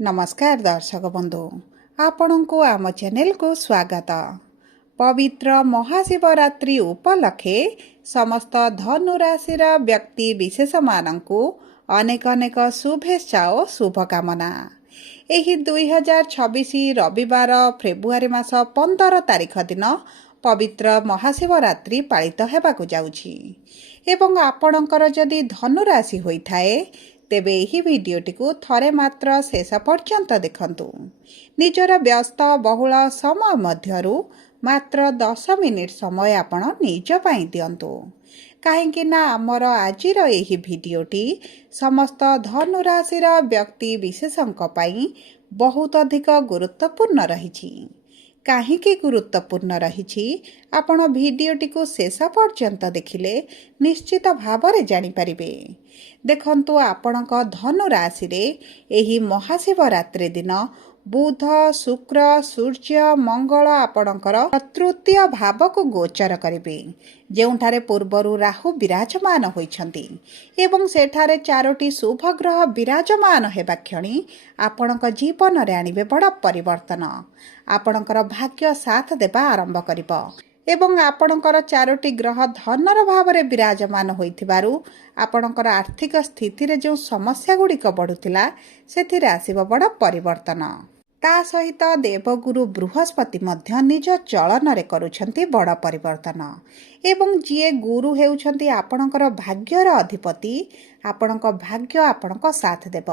नमस्कार दर्शक बंधु आपण को आम चैनल को स्वागत। पवित्र महाशिवरात्रि उपलक्षे समस्त धनु राशि व्यक्ति विशेष मानू अनेक अनेक शुभेच्छा और शुभकामना। एही 2026 रविवार फेब्रुआरी मास 15 तारिख दिन पवित्र महाशिवरात्रि पालित हेबाकु जाउछि एवं आपणकर जदि धनु राशि होइथाए तेबे एही भिडियोटी को थरे मात्र शेष पर्यंत देखंतु। निजर व्यस्त बहुल समय मध्यरु मात्र 10 मिनिट समय आपण निज पई दियंतु काहेकि ना आमर आजिर एही भिडियोटी समस्त धनु राशि व्यक्ति विशेषंक पई बहुत अधिक गुरुत्वपूर्ण रहिछि। काहीकि गुरुत्वपूर्ण रहिछि आपण भिडियोटी को शेष पर्यंत देखिले निश्चित भावरे जानि परिबे। देखंतु आपणक धनु राशि रे एही महाशिवरात्रि दिन बुध शुक्र सूर्य मंगल आपणकर तृतीय भाव को गोचर करिबे जेउठारे पूर्वरु राहु विराजमान होइछंती एवं सेठारे चारोटी शुभ ग्रह विराजमान हेबा क्षणी आपणक जीवन रे आनिबे बड़ परिवर्तन। आपणकर भाग्य साथ देबा आरंभ करिबो एवं आपणकर चारोटी ग्रह धनर भावरे विराजमान होइथिबारु आपणकर आर्थिक स्थिति रे जो समस्या गुड़िक बढ़ुथिला सेथिरे आसीबो बड़ परिवर्तन। ता सहित देवगुरु बृहस्पति मध्य निज चलन रे करूछंती बड़ परिवर्तन एवं जिए गुरु हेउछंती आपणकर भाग्यर अधिपति आपणक भाग्य आपणक साथ देव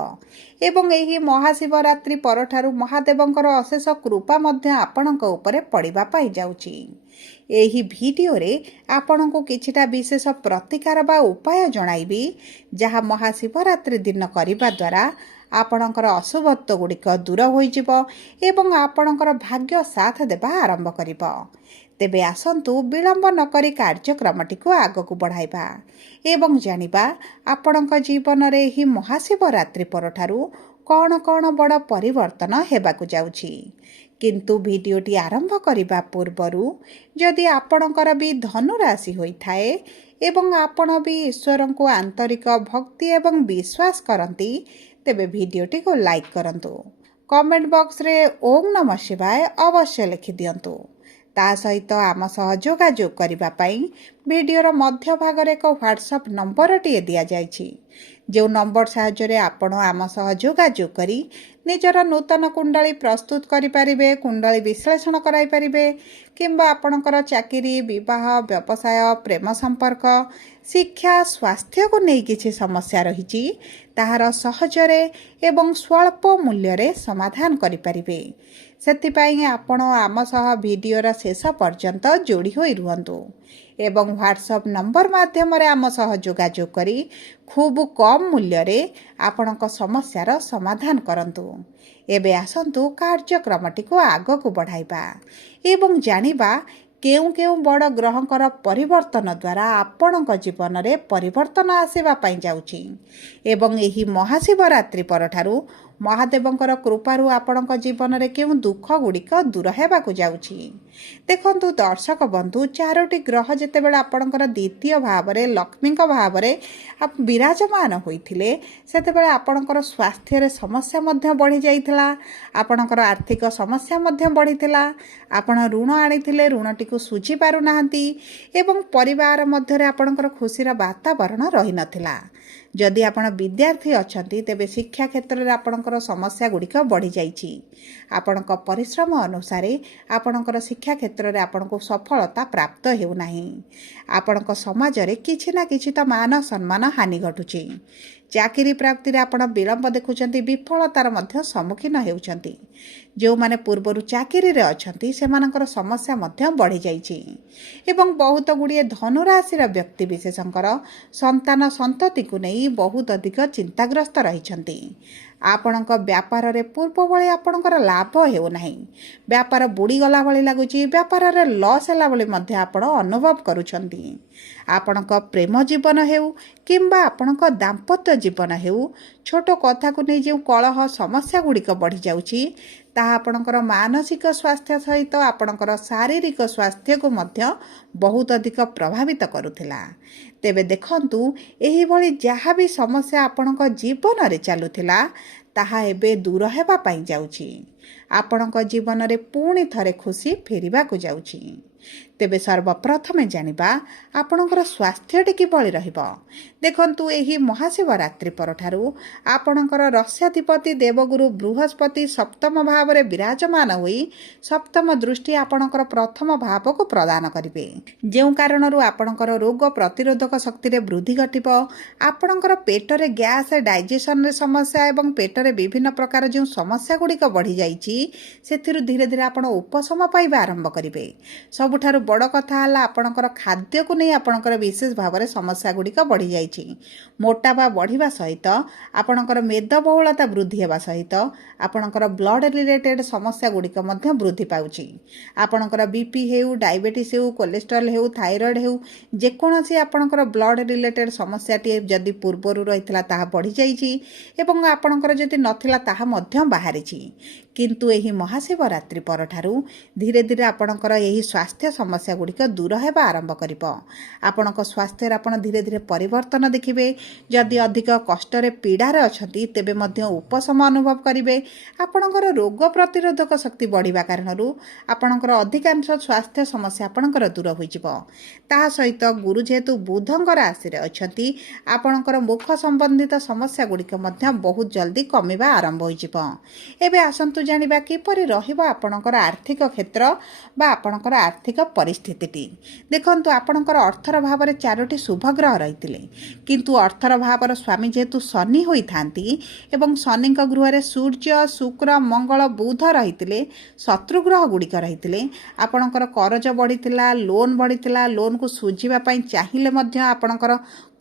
एवं एही महाशिवरात्रि परठारु महादेवंकर अशेष कृपा मध्य आपणक उपरे पड़िबा पाई जाउची। एही वीडियो रे आपणको किछिटा विशेष प्रतिकार बा उपाय जणाइबी जहा महाशिवरात्रि दिन करिबा द्वारा आपणकर अशुभत्व गुड़िक दूर होइजिबो एवं आपणकर भाग्य साथ देबा आरंभ करिबो। तेबे आसंतु विलंब नकरी कार्यक्रमटी को आगकु बढ़ाइबा एवं जानिबा आपणक जीवन रे ही महाशिवरात्रि परठारु कौन कौन बड़ परिवर्तन हेबाकु जाउछि। किंतु भिडियोटी आरंभ करिबा पूर्वरु जदि आपणकर भी धनु राशि होइथाए एवं आपण भी ईश्वर को आंतरिक भक्ति एवं विश्वास करंती तेबे भिडियोटी को लाइक करंतु। कमेंट बॉक्स रे ओम नमः शिवाय अवश्य लिखि दियंतु। ता सहित आम सह जोगाजोग करिबा पई वीडियोर मध्य भाग रे एक व्हाट्सएप नंबर टिए दिया जायछि जो नंबर साहाय्य रे आपण आम सह जोगाजोग करी निजर नूतन कुंडली प्रस्तुत करि परिबे, कुंडली विश्लेषण कराई परिबे किंबा आपणकर चाकरी विवाह व्यवसाय प्रेम संपर्क शिक्षा स्वास्थ्य को नहीं किछि समस्या रहिछि ताहार सहजरे एवं स्वल्प मूल्य रे समाधान करि परिबे। सेथिपाई आपण आम सह वीडियोर शेष पर्यंत जोड़ी होई रुहंतु एवं व्हाट्सएप नंबर माध्यम रे आम सह जोगाजोग करी खूब कम मूल्य रे आपणक समस्यार समाधान करंतु। एबे आसंतु कार्यक्रमटी को आगकु बढ़ाइबा एवं जानिबा केउ केउ बड़ ग्रहंकर परिवर्तन द्वारा आपणक जीवन रे परिवर्तन आसीबा पई जाउछि एवं एही महाशिवरात्रि परठारु महादेवंकर कृपारु आपणक जीवन रे केउ दुख गुड़िक दूर हेबाकु जाउछि। देखंतु दर्शक बंधु चारोटी ग्रह जेतेबेले आपणकर द्वितीय भाव रे लक्ष्मीक भाव रे विराजमान होइथिले सेतेबेले आपणकर स्वास्थ्य रे समस्या मध्य बढ़ी जाइथिला आपणकर आर्थिक समस्या मध्य बढ़िथिला आपण ऋण आनिथिले ऋणटी को सुझी पारु नाहंती एवं परिवार मध्य रे आपणकर खुशीर वातावरण रहि नथिला। जदि आपण विद्यार्थी अछंती तेबे शिक्षा क्षेत्र रे आपणकर समस्या गुड़िक बढ़ी जाइछि। आपणक परिश्रम अनुसार आपणकर शिक्षा क्षेत्र रे आपणको सफलता प्राप्त हेउ नाही। आपणक समाज रे किछि ना किछि त मान सम्मान हानि घटुछि। चाकरी प्राप्ति रे आपण विलंब देखुचंती विफलतार मध्य सम्मुखीन हेउचंती। जो माने पूर्वरु चाकरी रे अछंती सेमानकर समस्या मध्य बढ़ी जाइछि एवं बहुत गुड़िए धनु राशि व्यक्ति विशेषंकर संतान संतति को नहीं बहुत अधिक चिंताग्रस्त रहिछंती। आपणक व्यापार रे पूर्व भली आपणकर लाभ हेउ नाही। व्यापार बुड़ी गला भली लागुची व्यापार रे लॉस होला भली मध्य आपण अनुभव करूछंती। आपणक प्रेम जीवन हेउ किंबा आपणक दाम्पत्य जीवन हेउ छोट कथा को नहीं जो कलह समस्या गुड़िक बढ़ी जाउची ताहा आपणकर मानसिक स्वास्थ्य सहित आपणकर शारीरिक स्वास्थ्य को मध्य बहुत अधिक प्रभावित करुथिला। तेबे देखंतु एही भली जहा भी समस्या आपणक जीवन रे चालुथिला ତାହା ଏବେ ଦୂର ହେବା ପାଇଁ ଯାଉଛି। ଆପଣଙ୍କ ଜୀବନରେ ପୁଣି ଥରେ ଖୁସି ଫେରିବାକୁ ଯାଉଛି। ତେବେ ସର୍ବପ୍ରଥମେ ଜାଣିବା ଆପଣଙ୍କର ସ୍ୱାସ୍ଥ୍ୟଟି କିଭଳି ରହିବ। ଦେଖନ୍ତୁ, ଏହି ମହାଶିବରାତ୍ରି ପରଠାରୁ ଆପଣଙ୍କର ରସ୍ୟାଧିପତି ଦେବଗୁରୁ ବୃହସ୍ପତି ସପ୍ତମ ଭାବରେ ବିରାଜମାନ ହୋଇ ସପ୍ତମ ଦୃଷ୍ଟି ଆପଣଙ୍କର ପ୍ରଥମ ଭାବକୁ ପ୍ରଦାନ କରିବେ। ଯେଉଁ କାରଣରୁ ଆପଣଙ୍କର ରୋଗ ପ୍ରତିରୋଧକ ଶକ୍ତିରେ ବୃଦ୍ଧି ଘଟିବ। ଆପଣଙ୍କର ପେଟରେ ଗ୍ୟାସ୍, ଡାଇଜେସନରେ ସମସ୍ୟା ଏବଂ ପେଟରେ ବିଭିନ୍ନ ପ୍ରକାର ଯେଉଁ ସମସ୍ୟା ଗୁଡ଼ିକ ବଢ଼ିଯାଇଛି ସେଥିରୁ ଧୀରେ ଧୀରେ ଆପଣ ଉପଶମ ପାଇବା ଆରମ୍ଭ କରିବେ। ସବୁଠାରୁ ବଡ଼ କଥା ହେଲା ଆପଣଙ୍କର ଖାଦ୍ୟକୁ ନେଇ ଆପଣଙ୍କର ବିଶେଷ ଭାବରେ ସମସ୍ୟା ଗୁଡ଼ିକ ବଢ଼ିଯାଇଛି। ମୋଟାପା ବଢ଼ିବା ସହିତ ଆପଣଙ୍କର ମେଦବହୁଳତା ବୃଦ୍ଧି ହେବା ସହିତ ଆପଣଙ୍କର ବ୍ଲଡ଼ ରିଲେଟେଡ୍ ସମସ୍ୟା ଗୁଡ଼ିକ ମଧ୍ୟ ବୃଦ୍ଧି ପାଉଛି। ଆପଣଙ୍କର ବିପି ହେଉ, ଡାଇବେଟିସ୍ ହେଉ, କୋଲେଷ୍ଟ୍ରଲ୍ ହେଉ, ଥାଇରଏଡ଼୍ ହେଉ, ଯେକୌଣସି ଆପଣଙ୍କର ବ୍ଲଡ଼ ରିଲେଟେଡ୍ ସମସ୍ୟାଟିଏ ଯଦି ପୂର୍ବରୁ ରହିଥିଲା ତାହା ବଢ଼ିଯାଇଛି ଏବଂ ଆପଣଙ୍କର ଯଦି ନଥିଲା ତାହା ମଧ୍ୟ ବାହାରିଛି। କିନ୍ତୁ ଏହି ମହାଶିବରାତ୍ରି ପରଠାରୁ ଧୀରେ ଧୀରେ ଆପଣଙ୍କର ଏହି ସ୍ୱାସ୍ଥ୍ୟ ସମସ୍ୟା ଗୁଡ଼ିକ ଦୂର ହେବା ଆରମ୍ଭ କରିବ। ଆପଣଙ୍କ ସ୍ୱାସ୍ଥ୍ୟରେ ଆପଣ ଧୀରେ ଧୀରେ ପରିବର୍ତ୍ତନ ଦେଖିବେ। ଯଦି ଅଧିକ କଷ୍ଟରେ ପୀଡ଼ାରେ ଅଛନ୍ତି ତେବେ ମଧ୍ୟ ଉପଶମ ଅନୁଭବ କରିବେ। ଆପଣଙ୍କର ରୋଗ ପ୍ରତିରୋଧକ ଶକ୍ତି ବଢ଼ିବା କାରଣରୁ ଆପଣଙ୍କର ଅଧିକାଂଶ ସ୍ୱାସ୍ଥ୍ୟ ସମସ୍ୟା ଆପଣଙ୍କର ଦୂର ହୋଇଯିବ। ତାହା ସହିତ ଗୁରୁ ଯେହେତୁ ବୁଧଙ୍କ ରାଶିରେ ଅଛନ୍ତି, ଆପଣଙ୍କର ମୁଖ ସମ୍ବନ୍ଧିତ ସମସ୍ୟା ଗୁଡ଼ିକ ମଧ୍ୟ ବହୁତ ଜଲ୍ଦି କମିବା ଆରମ୍ଭ ହୋଇଯିବ। ଏବେ ଆସନ୍ତୁ ଜାଣିବା କିପରି ରହିବ ଆପଣଙ୍କର ଆର୍ଥିକ କ୍ଷେତ୍ର ବା ଆପଣଙ୍କର ଆର୍ଥିକ ପରିସ୍ଥିତିଟି। ଦେଖନ୍ତୁ, ଆପଣଙ୍କର ଅର୍ଥର ଭାବରେ 4ଟି ଶୁଭଗ୍ରହ ରହିଥିଲେ, କିନ୍ତୁ ଅର୍ଥର ଭାବର ସ୍ୱାମୀ ଯେହେତୁ ଶନି ହୋଇଥାନ୍ତି ଏବଂ ଶନିଙ୍କ ଗୃହରେ ସୂର୍ଯ୍ୟ, ଶୁକ୍ର, ମଙ୍ଗଳ, ବୁଧ ରହିଥିଲେ, ଶତ୍ରୁଗ୍ରହ ଗୁଡ଼ିକ ରହିଥିଲେ, ଆପଣଙ୍କର କରଜ ବଢ଼ିଥିଲା, ଲୋନ୍ ବଢ଼ିଥିଲା। ଲୋନ୍କୁ ଶୁଝିବା ପାଇଁ ଚାହିଁଲେ ମଧ୍ୟ ଆପଣଙ୍କର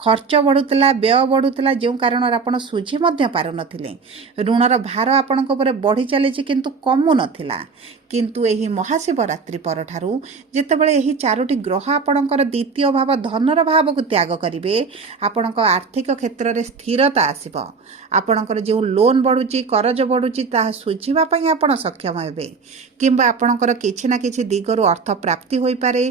ଖର୍ଚ୍ଚ ବଢ଼ୁଥିଲା, ବ୍ୟୟ ବଢ଼ୁଥିଲା, ଯେଉଁ କାରଣରୁ ଆପଣ ଶୁଝି ମଧ୍ୟ ପାରୁନଥିଲେ। ଋଣର ଭାର ଆପଣଙ୍କ ଉପରେ ବଢ଼ି ଚାଲିଛି କିନ୍ତୁ କମୁନଥିଲା। କିନ୍ତୁ ଏହି ମହାଶିବରାତ୍ରି ପରଠାରୁ ଯେତେବେଳେ ଏହି 4ଟି ଗ୍ରହ ଆପଣଙ୍କର ଦ୍ୱିତୀୟ ଭାବ ଧନର ଭାବକୁ ତ୍ୟାଗ କରିବେ, ଆପଣଙ୍କ ଆର୍ଥିକ କ୍ଷେତ୍ରରେ ସ୍ଥିରତା ଆସିବ। ଆପଣଙ୍କର ଯେଉଁ ଲୋନ୍ ବଢ଼ୁଛି, କରଜ ବଢ଼ୁଛି, ତାହା ଶୁଝିବା ପାଇଁ ଆପଣ ସକ୍ଷମ ହେବେ କିମ୍ବା ଆପଣଙ୍କର କିଛି ନା କିଛି ଦିଗରୁ ଅର୍ଥ ପ୍ରାପ୍ତି ହୋଇପାରେ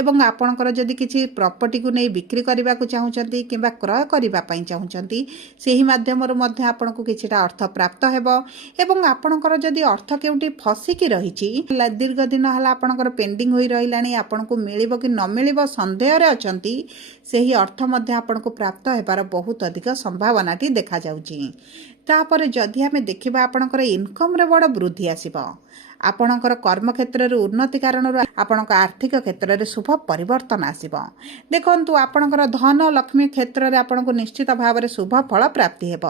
ଏବଂ ଆପଣଙ୍କର ଯଦି କିଛି ପ୍ରପର୍ଟିକୁ ନେଇ ବିକ୍ରି କରିବାକୁ ଚାହୁଁଛନ୍ତି କିମ୍ବା କ୍ରୟ କରିବା ପାଇଁ ଚାହୁଁଛନ୍ତି, ସେହି ମାଧ୍ୟମରୁ ମଧ୍ୟ ଆପଣଙ୍କୁ କିଛିଟା ଅର୍ଥ ପ୍ରାପ୍ତ ହେବ ଏବଂ ଆପଣଙ୍କର ଯଦି ଅର୍ଥ କେଉଁଠି ଫସିକି ରହିଛି, ଦୀର୍ଘ ଦିନ ହେଲା ଆପଣଙ୍କର ପେଣ୍ଡିଂ ହୋଇ ରହିଲାଣି, ଆପଣଙ୍କୁ ମିଳିବ କି ନ ମିଳିବ ସନ୍ଦେହରେ ଅଛନ୍ତି, ସେହି ଅର୍ଥ ମଧ୍ୟ ଆପଣଙ୍କୁ ପ୍ରାପ୍ତ ହେବାର ବହୁତ ଅଧିକ ସମ୍ଭାବନାଟି ଦେଖାଯାଉଛି। ତାପରେ ଯଦି ଆମେ ଦେଖିବା ଆପଣଙ୍କର ଇନକମ୍ରେ ବଡ଼ ବୃଦ୍ଧି ଆସିବ। ଆପଣଙ୍କର କର୍ମକ୍ଷେତ୍ରରେ ଉନ୍ନତି କାରଣରୁ ଆପଣଙ୍କ ଆର୍ଥିକ କ୍ଷେତ୍ରରେ ଶୁଭ ପରିବର୍ତ୍ତନ ଆସିବ। ଦେଖନ୍ତୁ, ଆପଣଙ୍କର ଧନ ଲକ୍ଷ୍ମୀ କ୍ଷେତ୍ରରେ ଆପଣଙ୍କୁ ନିଶ୍ଚିତ ଭାବରେ ଶୁଭ ଫଳ ପ୍ରାପ୍ତି ହେବ।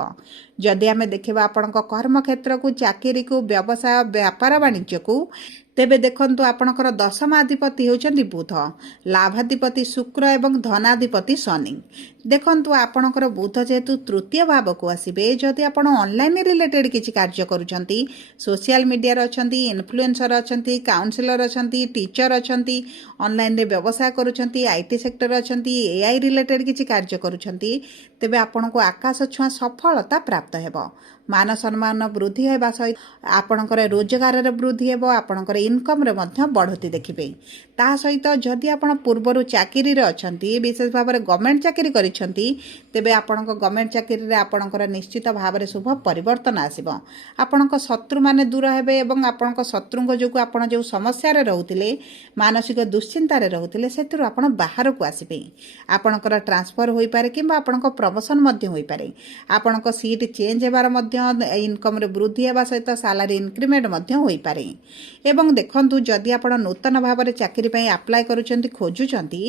ଯଦି ଆମେ ଦେଖିବା ଆପଣଙ୍କ କର୍ମକ୍ଷେତ୍ରକୁ, ଚାକିରିକୁ, ବ୍ୟବସାୟ, ବ୍ୟାପାର ବାଣିଜ୍ୟକୁ, ତେବେ ଦେଖନ୍ତୁ ଆପଣଙ୍କର ଦଶମାଧିପତି ହେଉଛନ୍ତି ବୁଧ, ଲାଭାଧିପତି ଶୁକ୍ର ଏବଂ ଧନାଧିପତି ଶନି। ଦେଖନ୍ତୁ, ଆପଣଙ୍କର ବୁଧ ଯେହେତୁ ତୃତୀୟ ଭାବକୁ ଆସିବେ, ଯଦି ଆପଣ ଅନଲାଇନ୍ ରିଲେଟେଡ୍ କିଛି କାର୍ଯ୍ୟ କରୁଛନ୍ତି, ସୋସିଆଲ ମିଡ଼ିଆରେ ଅଛନ୍ତି, ଇନଫ୍ଲୁଏନ୍ସର ଅଛନ୍ତି, କାଉନ୍ସିଲର ଅଛନ୍ତି, ଟିଚର ଅଛନ୍ତି, ଅନଲାଇନ୍ରେ ବ୍ୟବସାୟ କରୁଛନ୍ତି, IT ସେକ୍ଟର ଅଛନ୍ତି, AI ରିଲେଟେଡ୍ କିଛି କାର୍ଯ୍ୟ କରୁଛନ୍ତି, ତେବେ ଆପଣଙ୍କୁ ଆକାଶ ଛୁଆଁ ସଫଳତା ପ୍ରାପ୍ତ ହେବ। ମାନ ସମ୍ମାନ ବୃଦ୍ଧି ହେବା ସହିତ ଆପଣଙ୍କର ରୋଜଗାରରେ ବୃଦ୍ଧି ହେବ, ଆପଣଙ୍କର ଇନକମ୍ରେ ମଧ୍ୟ ବଢ଼ୋତୀ ଦେଖିବେ। ତାହା ସହିତ ଯଦି ଆପଣ ପୂର୍ବରୁ ଚାକିରିରେ ଅଛନ୍ତି, ବିଶେଷ ଭାବରେ ଗଭର୍ଣ୍ଣମେଣ୍ଟ ଚାକିରି କରିଛନ୍ତି, ତେବେ ଆପଣଙ୍କ ଗଭର୍ଣ୍ଣମେଣ୍ଟ ଚାକିରିରେ ଆପଣଙ୍କର ନିଶ୍ଚିତ ଭାବରେ ଶୁଭ ପରିବର୍ତ୍ତନ ଆସିବ। ଆପଣଙ୍କ ଶତ୍ରୁମାନେ ଦୂର ହେବେ ଏବଂ ଆପଣଙ୍କ ଶତ୍ରୁଙ୍କ ଯୋଗୁଁ ଆପଣ ଯେଉଁ ସମସ୍ୟାରେ ରହୁଥିଲେ, ମାନସିକ ଦୁଶ୍ଚିନ୍ତାରେ ରହୁଥିଲେ, ସେଥିରୁ ଆପଣ ବାହାରକୁ ଆସିବେ। ଆପଣଙ୍କର ଟ୍ରାନ୍ସଫର ହୋଇପାରେ କିମ୍ବା ଆପଣଙ୍କ ପ୍ରମୋସନ୍ ମଧ୍ୟ ହୋଇପାରେ। ଆପଣଙ୍କ ସିଟ୍ ଚେଞ୍ଜ ହେବାର ମଧ୍ୟ ଇନକମ୍ରେ ବୃଦ୍ଧି ହେବା ସହିତ ସାଲାରୀ ଇନକ୍ରିମେଣ୍ଟ ମଧ୍ୟ ହୋଇପାରେ। ଏବଂ ଦେଖନ୍ତୁ, ଯଦି ଆପଣ ନୂତନ ଭାବରେ ଚାକିରି ପାଇଁ ଆପ୍ଲାଏ କରୁଛନ୍ତି, ଖୋଜୁଛନ୍ତି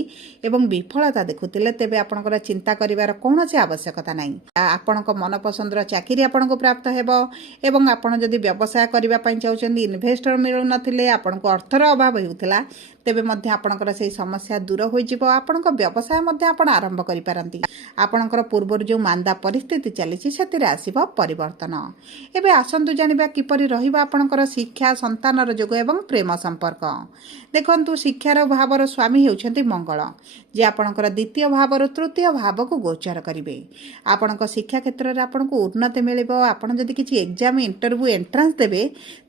ଏବଂ ବିଫଳତା ଦେଖୁଥିଲେ, ତେବେ ଆପଣଙ୍କର ଚିନ୍ତା କରିବାର କୌଣସି ଆବଶ୍ୟକତା ନାହିଁ। ଆପଣଙ୍କ ମନପସନ୍ଦର ଚାକିରି ଆପଣଙ୍କୁ ପ୍ରାପ୍ତ ହେବ ଏବଂ ଆପଣ ଯଦି ବ୍ୟବସାୟ କରିବା ପାଇଁ ଚାହୁଁଛନ୍ତି, ଇନଭେଷ୍ଟର ମିଳୁନଥିଲେ, ଆପଣଙ୍କୁ ଅର୍ଥର ଅଭାବ ହେଉଥିଲା, ତେବେ ମଧ୍ୟ ଆପଣଙ୍କର ସେହି ସମସ୍ୟା ଦୂର ହୋଇଯିବ। ଆପଣଙ୍କ ବ୍ୟବସାୟ ମଧ୍ୟ ଆପଣ ଆରମ୍ଭ କରିପାରନ୍ତି। ଆପଣଙ୍କର ପୂର୍ବରୁ ଯେଉଁ ମାନ୍ଦା ପରିସ୍ଥିତି ଚାଲିଛି ସେଥିରେ ଆସିବ ପରିବର୍ତ୍ତନ। ଏବେ ଆସନ୍ତୁ ଜାଣିବା କିପରି ରହିବ ଆପଣଙ୍କର ଶିକ୍ଷା, ସନ୍ତାନର ଯୋଗ ଏବଂ ପ୍ରେମ ସମ୍ପର୍କ। ଦେଖନ୍ତୁ, ଶିକ୍ଷାର ଭାବର ସ୍ୱାମୀ ହେଉଛନ୍ତି ମଙ୍ଗଳ, ଯେ ଆପଣଙ୍କର ଦ୍ୱିତୀୟ ଭାବରୁ ତୃତୀୟ ଭାବକୁ ଗୋଚର କରିବେ। ଆପଣଙ୍କ ଶିକ୍ଷା କ୍ଷେତ୍ରରେ ଆପଣଙ୍କୁ ଉନ୍ନତି ମିଳିବ। ଆପଣ ଯଦି କିଛି ଏକ୍ଜାମ୍, ଇଣ୍ଟରଭ୍ୟୁ, ଏଣ୍ଟ୍ରାନ୍ସ ଦେବେ,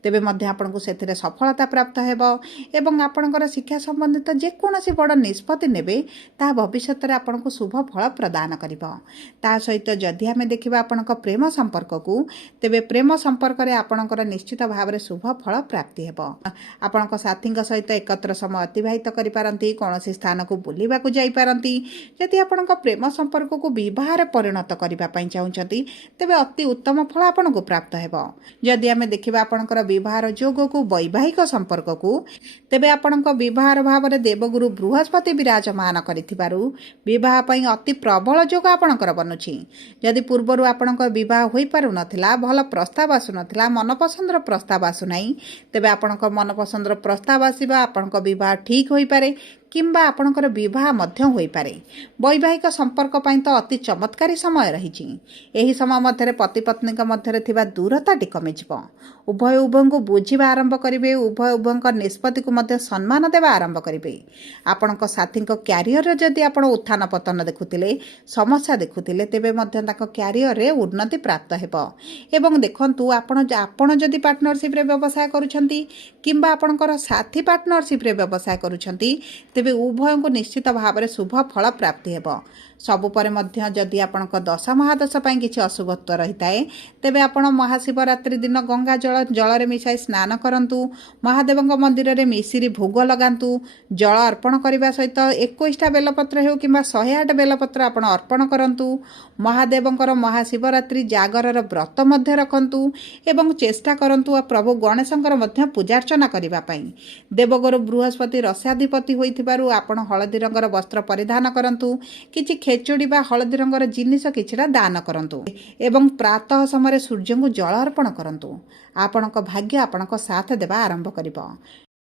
ତେବେ ମଧ୍ୟ ଆପଣଙ୍କୁ ସେଥିରେ ସଫଳତା ପ୍ରାପ୍ତ ହେବ ଏବଂ ଆପଣଙ୍କର ଶିକ୍ଷା ସମ୍ବନ୍ଧିତ ଯେକୌଣସି ବଡ଼ ନିଷ୍ପତ୍ତି ନେବେ ତାହା ଭବିଷ୍ୟତରେ ଆପଣଙ୍କୁ ଶୁଭ ଫଳ ପ୍ରଦାନ କରିବ। ତା ସହିତ ଯଦି ଆମେ ଦେଖିବା ଆପଣଙ୍କ ପ୍ରେମ ସମ୍ପର୍କକୁ, ତେବେ ପ୍ରେମ ସମ୍ପର୍କରେ ଆପଣଙ୍କର ନିଶ୍ଚିତ ଭାବରେ ଶୁଭ ଫଳ ପ୍ରାପ୍ତି ହେବ। ଆପଣଙ୍କ ସାଥୀଙ୍କ ସହିତ ଏକତ୍ର ସମୟ ଅତିବାହିତ କରିପାରନ୍ତି, କୌଣସି ସ୍ଥାନକୁ ବୁଲିବାକୁ ଯାଇପାରନ୍ତି। ଯଦି ଆପଣଙ୍କ ପ୍ରେମ ସମ୍ପର୍କକୁ ବିବାହରେ ପରିଣତ କରିବା ପାଇଁ ଚାହୁଁଛନ୍ତି, ତେବେ ଅତି ଉତ୍ତମ ଫଳ ଆପଣଙ୍କୁ ପ୍ରାପ୍ତ ହେବ। ଯଦି ଆମେ ଦେଖିବା ଆପଣଙ୍କର ବିବାହର ଯୋଗକୁ, ବୈବାହିକ ସମ୍ପର୍କକୁ, ତେବେ ଆପଣଙ୍କ ବିବାହର ଭାବରେ ଦେବଗୁରୁ ବୃହସ୍ପତି ବିରାଜମାନ କରିଥିବାରୁ ବିବାହ ପାଇଁ ଅତି ପ୍ରବଳ ଯୋଗ ଆପଣଙ୍କର ବନୁଛି। ଯଦି ପୂର୍ବରୁ ଆପଣଙ୍କ ବିବାହ ହୋଇପାରୁନଥିଲା, ଭଲ ପ୍ରସ୍ତାବ ଆସୁନଥିଲା, ମନପସନ୍ଦର ପ୍ରସ୍ତାବ ଆସୁନାହିଁ, ତେବେ ଆପଣଙ୍କ ମନପସନ୍ଦର ପ୍ରସ୍ତାବ ଆସିବା, ଆପଣଙ୍କ ବିବାହ ଠିକ୍ ହୋଇପାରେ କିମ୍ବା ଆପଣଙ୍କର ବିବାହ ମଧ୍ୟ ହୋଇପାରେ। ବୈବାହିକ ସମ୍ପର୍କ ପାଇଁ ତ ଅତି ଚମତ୍କାରୀ ସମୟ ରହିଛି। ଏହି ସମୟ ମଧ୍ୟରେ ପତି ପତ୍ନୀଙ୍କ ମଧ୍ୟରେ ଥିବା ଦୂରତାଟି କମିଯିବ। ଉଭୟ ଉଭୟଙ୍କୁ ବୁଝିବା ଆରମ୍ଭ କରିବେ, ଉଭୟ ଉଭୟଙ୍କ ନିଷ୍ପତ୍ତିକୁ ମଧ୍ୟ ସମ୍ମାନ ଦେବା ଆରମ୍ଭ କରିବେ। ଆପଣଙ୍କ ସାଥୀଙ୍କ କ୍ୟାରିୟରରେ ଯଦି ଆପଣ ଉତ୍ଥାନ ପତନ ଦେଖୁଥିଲେ, ସମସ୍ୟା ଦେଖୁଥିଲେ, ତେବେ ମଧ୍ୟ ତାଙ୍କ କ୍ୟାରିୟରରେ ଉନ୍ନତି ପ୍ରାପ୍ତ ହେବ। ଏବଂ ଦେଖନ୍ତୁ, ଆପଣ ଯଦି ପାର୍ଟନରସିପ୍ରେ ବ୍ୟବସାୟ କରୁଛନ୍ତି କିମ୍ବା ଆପଣଙ୍କର ସାଥୀ ପାର୍ଟନରସିପ୍ରେ ବ୍ୟବସାୟ କରୁଛନ୍ତି, ତେବେ ଉଭୟଙ୍କୁ ନିଶ୍ଚିତ ଭାବରେ ଶୁଭ ଫଳ ପ୍ରାପ୍ତି ହେବ। ସବୁ ପରେ ମଧ୍ୟ ଯଦି ଆପଣଙ୍କ ଦଶା ମହାଦଶା ପାଇଁ କିଛି ଅଶୁଭତ୍ୱ ରହିଥାଏ, ତେବେ ଆପଣ ମହାଶିବରାତ୍ରି ଦିନ ଗଙ୍ଗା ଜଳରେ ମିଶାଇ ସ୍ନାନ କରନ୍ତୁ, ମହାଦେବଙ୍କ ମନ୍ଦିରରେ ମିଶିରି ଭୋଗ ଲଗାନ୍ତୁ, ଜଳ ଅର୍ପଣ କରିବା ସହିତ 21ଟା ବେଲପତ୍ର ହେଉ କିମ୍ବା 108 ବେଲପତ୍ର ଆପଣ ଅର୍ପଣ କରନ୍ତୁ। ମହାଦେବଙ୍କର ମହାଶିବରାତ୍ରି ଜାଗରର ବ୍ରତ ମଧ୍ୟ ରଖନ୍ତୁ ଏବଂ ଚେଷ୍ଟା କରନ୍ତୁ ପ୍ରଭୁ ଗଣେଶଙ୍କର ମଧ୍ୟ ପୂଜାର୍ଚ୍ଚନା କରିବା ପାଇଁ। ଦେବଗୁରୁ ବୃହସ୍ପତି ରସାଧିପତି ହୋଇଥିବାରୁ ଆପଣ ହଳଦୀ ରଙ୍ଗର ବସ୍ତ୍ର ପରିଧାନ କରନ୍ତୁ, କିଛି ଖେଚୁଡ଼ି ବା ହଳଦୀ ରଙ୍ଗର ଜିନିଷ କିଛିଟା ଦାନ କରନ୍ତୁ ଏବଂ ପ୍ରାତଃ ସମୟରେ ସୂର୍ଯ୍ୟଙ୍କୁ ଜଳ ଅର୍ପଣ କରନ୍ତୁ। ଆପଣଙ୍କ ଭାଗ୍ୟ ଆପଣଙ୍କ ସାଥ ଦେବା ଆରମ୍ଭ କରିବ।